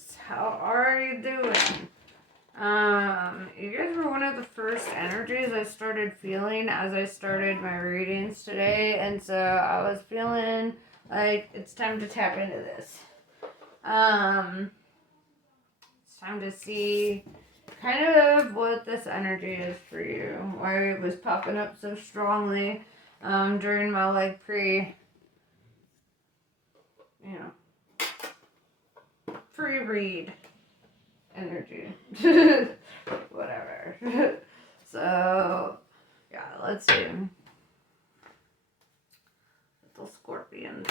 Scorpions, how are you doing? You guys were one of the first energies I started feeling as I started my readings today, and so I was feeling like it's time to tap into this. It's time to see kind of what this energy is for you, why it was popping up so strongly during my like pre-read energy. Whatever. So, yeah, let's see. Little scorpions.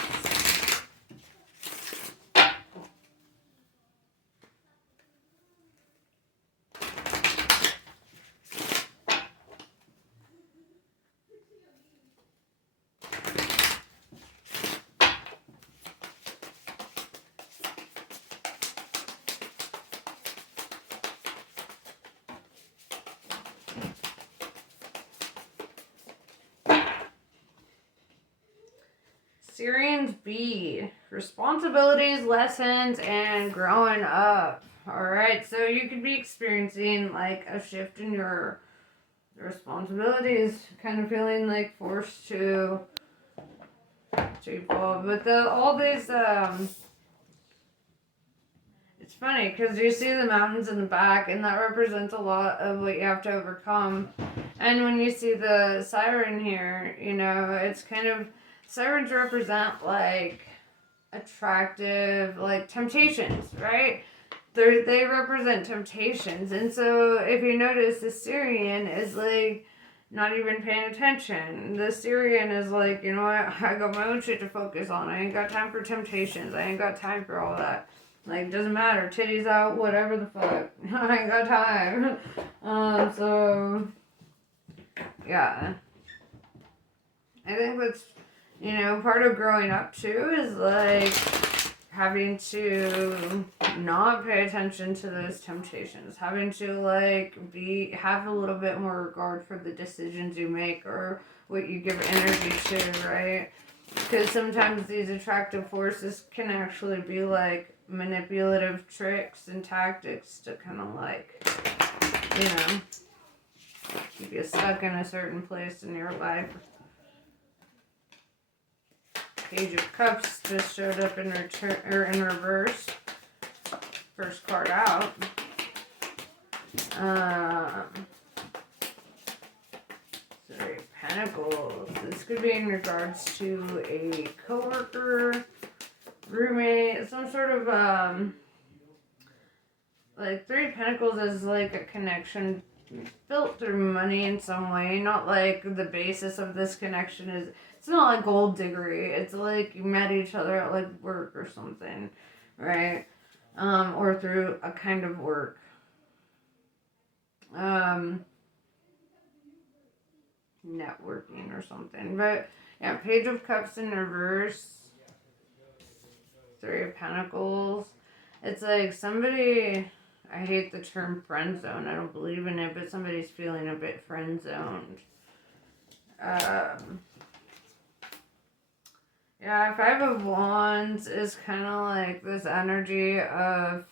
Syrian's B. Responsibilities, lessons, and growing up. Alright, so you could be experiencing like a shift in your responsibilities, kind of feeling like forced to evolve. But all these, it's funny because you see the mountains in the back, and that represents a lot of what you have to overcome. And when you see the siren here, you know, it's kind of, sirens represent like attractive, like temptations, right? They represent temptations. And so if you notice, the Syrian is like not even paying attention. The Syrian is like, you know what, I got my own shit to focus on. I ain't got time for temptations. I ain't got time for all that. Like, doesn't matter. Titties out, whatever the fuck. I ain't got time. So, yeah. I think that's, you know, part of growing up, too, is, like, having to not pay attention to those temptations. Having to, like, have a little bit more regard for the decisions you make or what you give energy to, right? Because sometimes these attractive forces can actually be, like, manipulative tricks and tactics to kind of, like, you know, keep you stuck in a certain place in your life. Page of Cups just showed up in reverse. First card out. Three of Pentacles. This could be in regards to a coworker, roommate, some sort of like Three of Pentacles is like a connection built through money in some way. Not like the basis of this connection is, it's not like gold diggery. It's like you met each other at like work or something, right? Or through a kind of work. Networking or something. But yeah, Page of Cups in reverse. Three of Pentacles. It's like somebody, I hate the term friend zone. I don't believe in it, but somebody's feeling a bit friend zoned. Yeah, Five of Wands is kind of like this energy of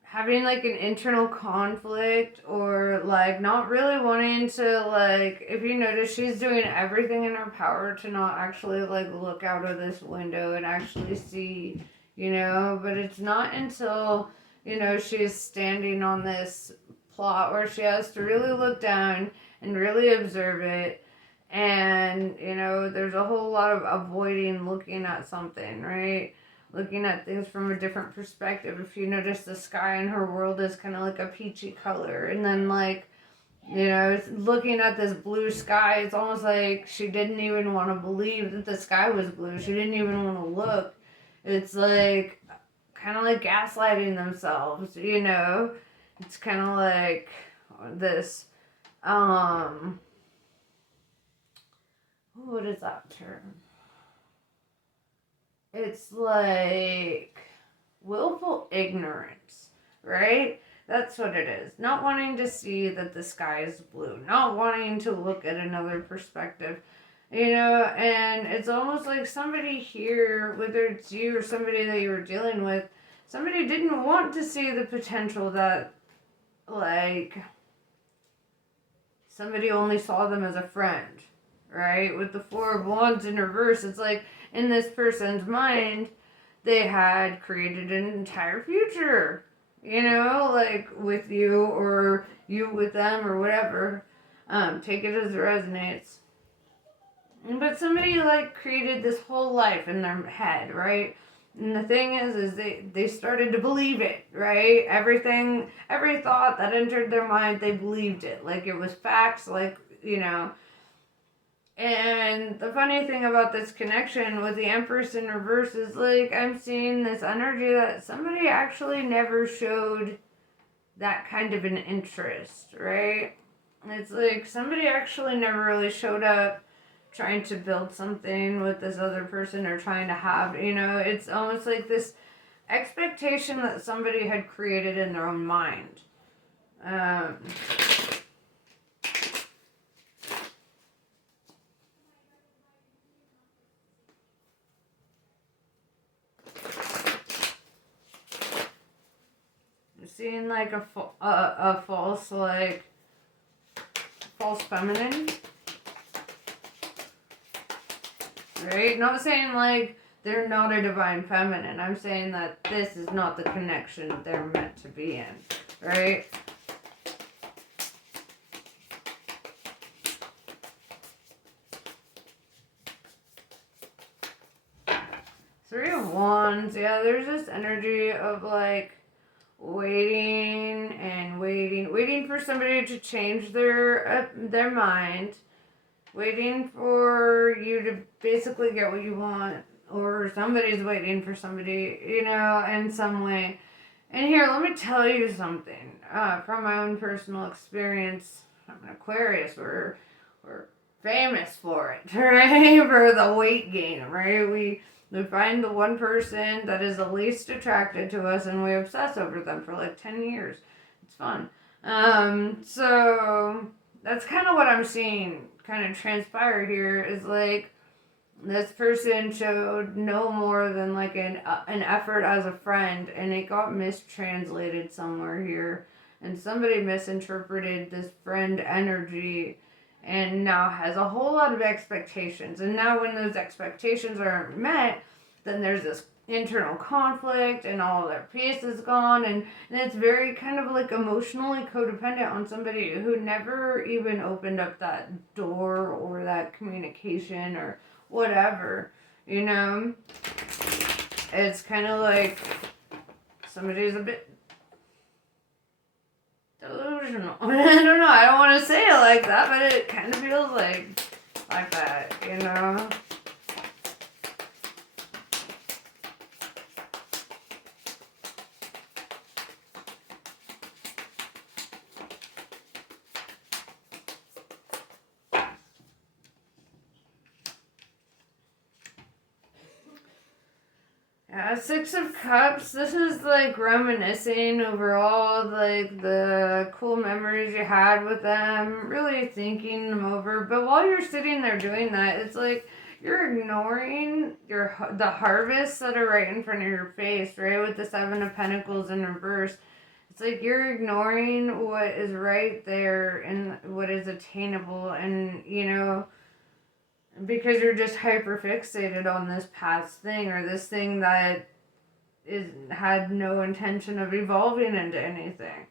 having like an internal conflict or like not really wanting to, like, if you notice, she's doing everything in her power to not actually like look out of this window and actually see, you know, but it's not until, you know, she's standing on this plot where she has to really look down and really observe it. And, you know, there's a whole lot of avoiding looking at something, right? Looking at things from a different perspective. If you notice, the sky in her world is kind of like a peachy color. And then, like, you know, looking at this blue sky, it's almost like she didn't even want to believe that the sky was blue. She didn't even want to look. It's like, kind of like gaslighting themselves, you know? It's kind of like this, what is that term? It's like willful ignorance, right? That's what it is. Not wanting to see that the sky is blue. Not wanting to look at another perspective. You know, and it's almost like somebody here, whether it's you or somebody that you were dealing with, somebody didn't want to see the potential that, like, somebody only saw them as a friend, right? With the Four of Wands in reverse, it's like in this person's mind, they had created an entire future, like with you or you with them or whatever. Take it as it resonates. But somebody like created this whole life in their head, right? And the thing is they started to believe it, right? Everything, every thought that entered their mind, they believed it. Like it was facts, And the funny thing about this connection with the Empress in reverse is like I'm seeing this energy that somebody actually never showed that kind of an interest, right? It's like somebody actually never really showed up trying to build something with this other person or trying to have, it's almost like this expectation that somebody had created in their own mind. Seeing like a false, like, false feminine. Right? Not saying like they're not a divine feminine. I'm saying that this is not the connection they're meant to be in. Right? Three of Wands. Yeah, there's this energy of like waiting for somebody to change their mind, waiting for you to basically get what you want, or somebody's waiting for somebody, in some way. And here, let me tell you something from my own personal experience. I'm an Aquarius. We're famous for it, right? For the weight gain, right? We find the one person that is the least attracted to us and we obsess over them for like 10 years. It's fun. So that's kind of what I'm seeing kind of transpire here is like this person showed no more than like an effort as a friend and it got mistranslated somewhere here and somebody misinterpreted this friend energy and now has a whole lot of expectations. And now when those expectations aren't met, then there's this internal conflict and all their peace is gone. And it's very kind of like emotionally codependent on somebody who never even opened up that door or that communication or whatever, It's kind of like somebody's a bit delusional. I don't know. I don't want to say it like that, but it kind of feels like that, Six of Cups, this is like reminiscing over all like the cool memories you had with them, really thinking them over. But while you're sitting there doing that, it's like you're ignoring the harvests that are right in front of your face, right? With the Seven of Pentacles in reverse. It's like you're ignoring what is right there and what is attainable and, because you're just hyper fixated on this past thing or this thing that had no intention of evolving into anything,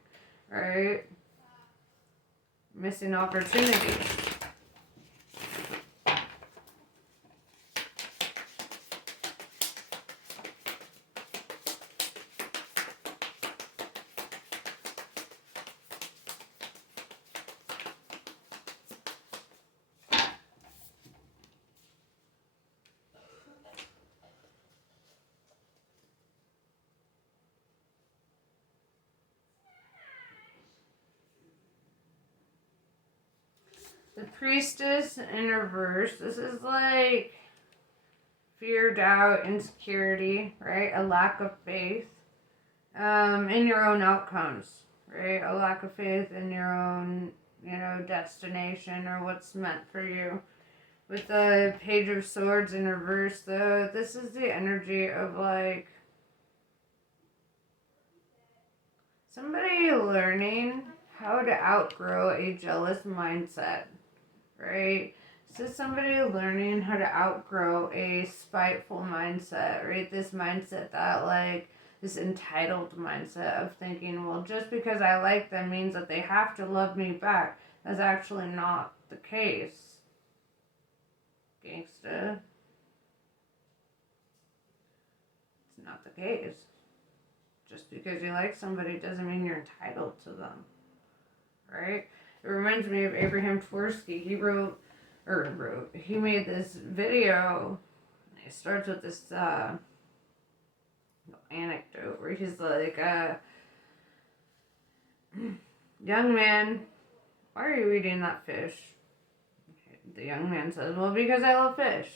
right? Missing opportunities. The Priestess in reverse. This is like fear, doubt, insecurity, right? A lack of faith in your own outcomes, right? A lack of faith in your own, destination or what's meant for you. With the Page of Swords in reverse, though, this is the energy of like somebody learning how to outgrow a jealous mindset, right? So somebody learning how to outgrow a spiteful mindset, right? This mindset that like this entitled mindset of thinking, well, just because I like them means that they have to love me back. That's actually not the case. Gangsta. It's not the case. Just because you like somebody doesn't mean you're entitled to them. Right? It reminds me of Abraham Tversky. He made this video. It starts with this anecdote where he's like, young man, why are you eating that fish? The young man says, well, because I love fish.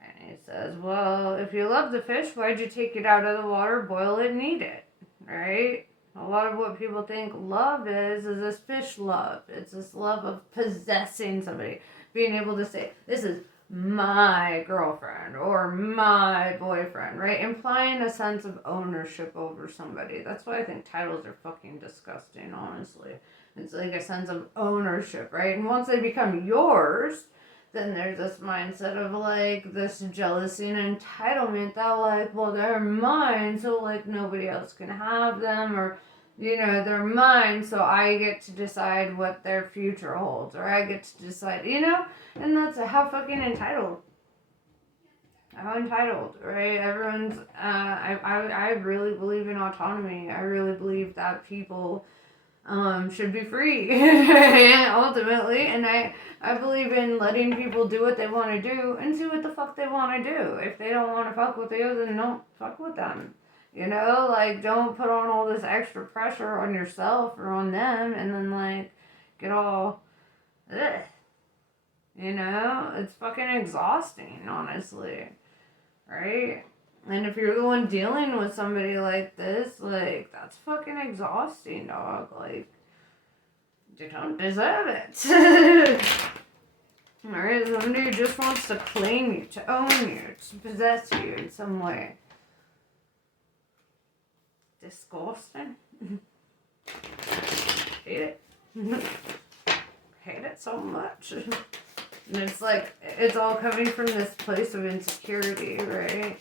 And he says, well, if you love the fish, why'd you take it out of the water, boil it, and eat it? Right? A lot of what people think love is this fish love. It's this love of possessing somebody. Being able to say, this is my girlfriend or my boyfriend, right? Implying a sense of ownership over somebody. That's why I think titles are fucking disgusting, honestly. It's like a sense of ownership, right? And once they become yours, then there's this mindset of like this jealousy and entitlement that like, well, they're mine, so like nobody else can have them, or you know, they're mine, so I get to decide what their future holds, or I get to decide, you know, and that's how fucking entitled. How entitled, right? Everyone's, I really believe in autonomy. I really believe that people should be free ultimately, and I believe in letting people do what they want to do and see what the fuck they want to do. If they don't want to fuck with you, then don't fuck with them, you know, like don't put on all this extra pressure on yourself or on them and then like get all ugh. You know, it's fucking exhausting, honestly, right? And if you're the one dealing with somebody like this, like, that's fucking exhausting, dog. Like, you don't deserve it. Alright, somebody who just wants to claim you, to own you, to possess you in some way. Disgusting. Hate it. Hate it so much. And it's like, it's all coming from this place of insecurity, right?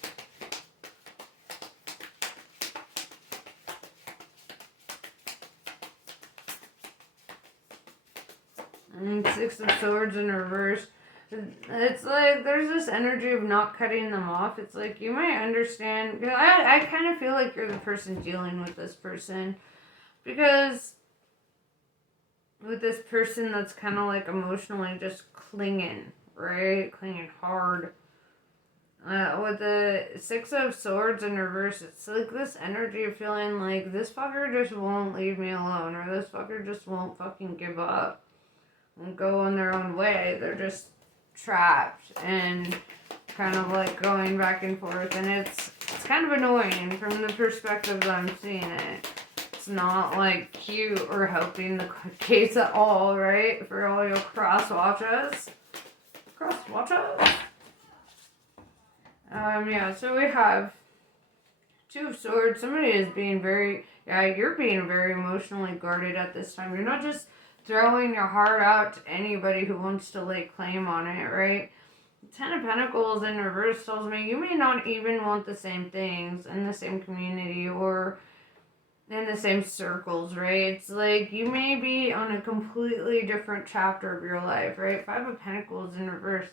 And Six of Swords in reverse. It's like there's this energy of not cutting them off. It's like you might understand. I kind of feel like you're the person dealing with this person. Because with this person that's kind of like emotionally just clinging, right? Clinging hard. With the Six of Swords in reverse, it's like this energy of feeling like this fucker just won't leave me alone, or this fucker just won't fucking give up and go on their own way. They're just trapped and kind of like going back and forth, and it's kind of annoying from the perspective that I'm seeing it. It's not like cute or helping the case at all, right? For all your cross watchers. Yeah, so we have Two of Swords. Somebody is being very, you're being very emotionally guarded at this time. You're not just throwing your heart out to anybody who wants to lay claim on it, right? Ten of Pentacles in reverse tells me you may not even want the same things in the same community or in the same circles, right? It's like you may be on a completely different chapter of your life, right? Five of Pentacles in reverse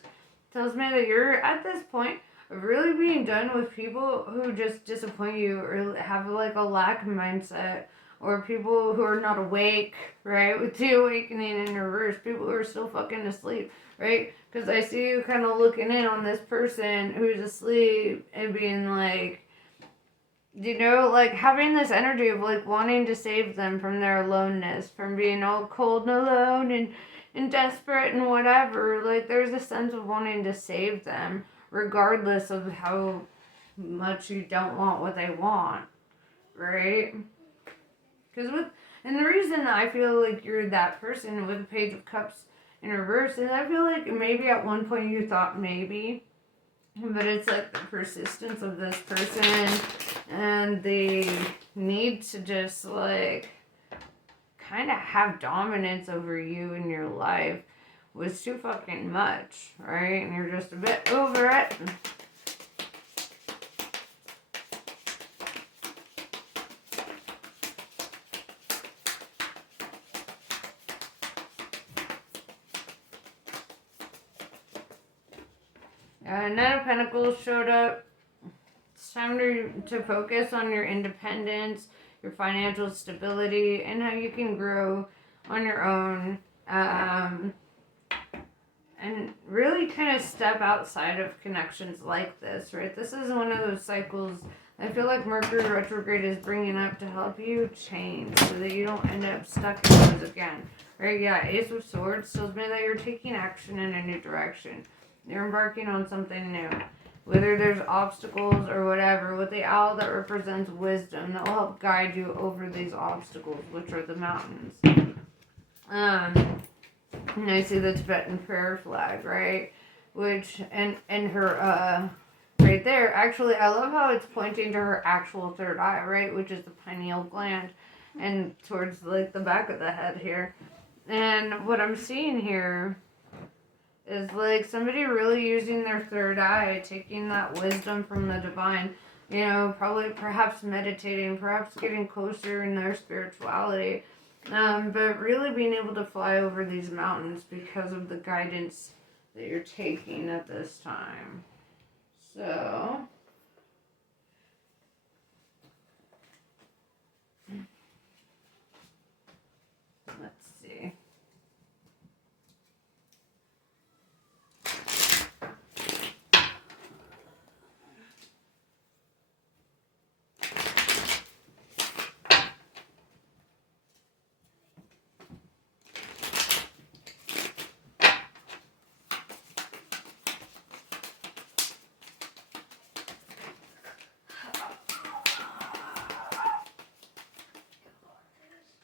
tells me that you're at this point of really being done with people who just disappoint you or have like a lack mindset, or people who are not awake, right? With the awakening in reverse, people who are still fucking asleep, right? Because I see you kind of looking in on this person who's asleep and being like, you know, like having this energy of like wanting to save them from their aloneness, from being all cold and alone and desperate and whatever. Like there's a sense of wanting to save them regardless of how much you don't want what they want, right? And the reason I feel like you're that person with the Page of Cups in reverse is I feel like maybe at one point you thought maybe, but it's like the persistence of this person and the need to just like kind of have dominance over you in your life was too fucking much, right? And you're just a bit over it. Knight of Pentacles showed up. It's time to focus on your independence, your financial stability, and how you can grow on your own. And really kind of step outside of connections like this, right? This is one of those cycles I feel like Mercury retrograde is bringing up to help you change so that you don't end up stuck in those again, right? Yeah, Ace of Swords tells me that you're taking action in a new direction. You're embarking on something new. Whether there's obstacles or whatever, with the owl that represents wisdom, that will help guide you over these obstacles, which are the mountains. And I see the Tibetan prayer flag, right? Which, and her, right there, actually, I love how it's pointing to her actual third eye, right? Which is the pineal gland, and towards, like, the back of the head here. And what I'm seeing here is, like, somebody really using their third eye, taking that wisdom from the divine, you know, probably perhaps meditating, perhaps getting closer in their spirituality. But really being able to fly over these mountains because of the guidance that you're taking at this time. So, let's see.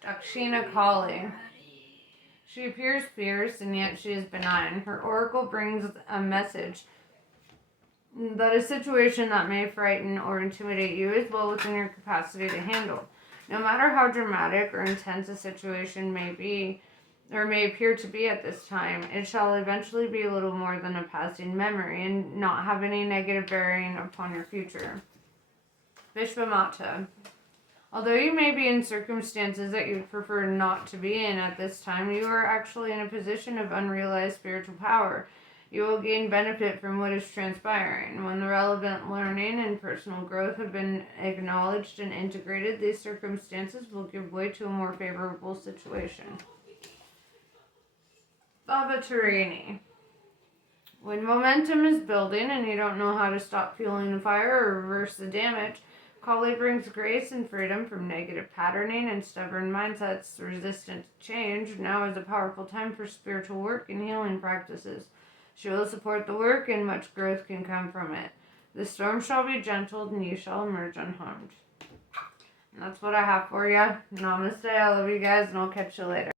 Dakshina Kali. She appears fierce, and yet she is benign. Her oracle brings a message that a situation that may frighten or intimidate you is well within your capacity to handle. No matter how dramatic or intense a situation may be, or may appear to be at this time, it shall eventually be little more than a passing memory and not have any negative bearing upon your future. Vishvamata. Although you may be in circumstances that you'd prefer not to be in at this time, you are actually in a position of unrealized spiritual power. You will gain benefit from what is transpiring. When the relevant learning and personal growth have been acknowledged and integrated, these circumstances will give way to a more favorable situation. Baba Tarini. When momentum is building and you don't know how to stop fueling the fire or reverse the damage, Kali brings grace and freedom from negative patterning and stubborn mindsets resistant to change. Now is a powerful time for spiritual work and healing practices. She will support the work, and much growth can come from it. The storm shall be gentled, and you shall emerge unharmed. And that's what I have for you. Namaste. I love you guys, and I'll catch you later.